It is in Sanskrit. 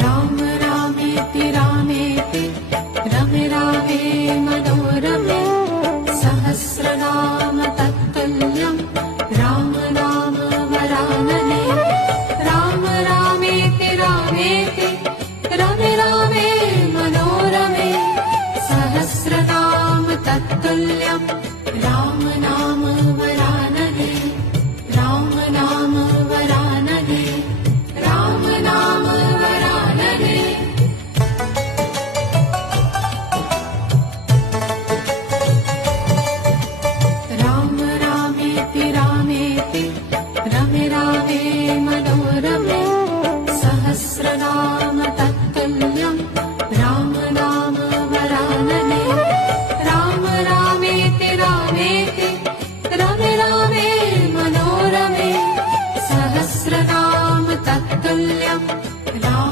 राम रामेति रामेति रमे रामे मनोरमे सहस्रनाम तत्तुल्यं राम नाम वरानने राम रामेति रामेति रमे रामे मनोरमे सहस्रनाम तत्तुल्यं राम नाम वरानने राम नाम वरानने राम नाम वरानने। राम रामेति रामेति रमे रामे मनोरमे सहस्रनाम तत्तुल्यं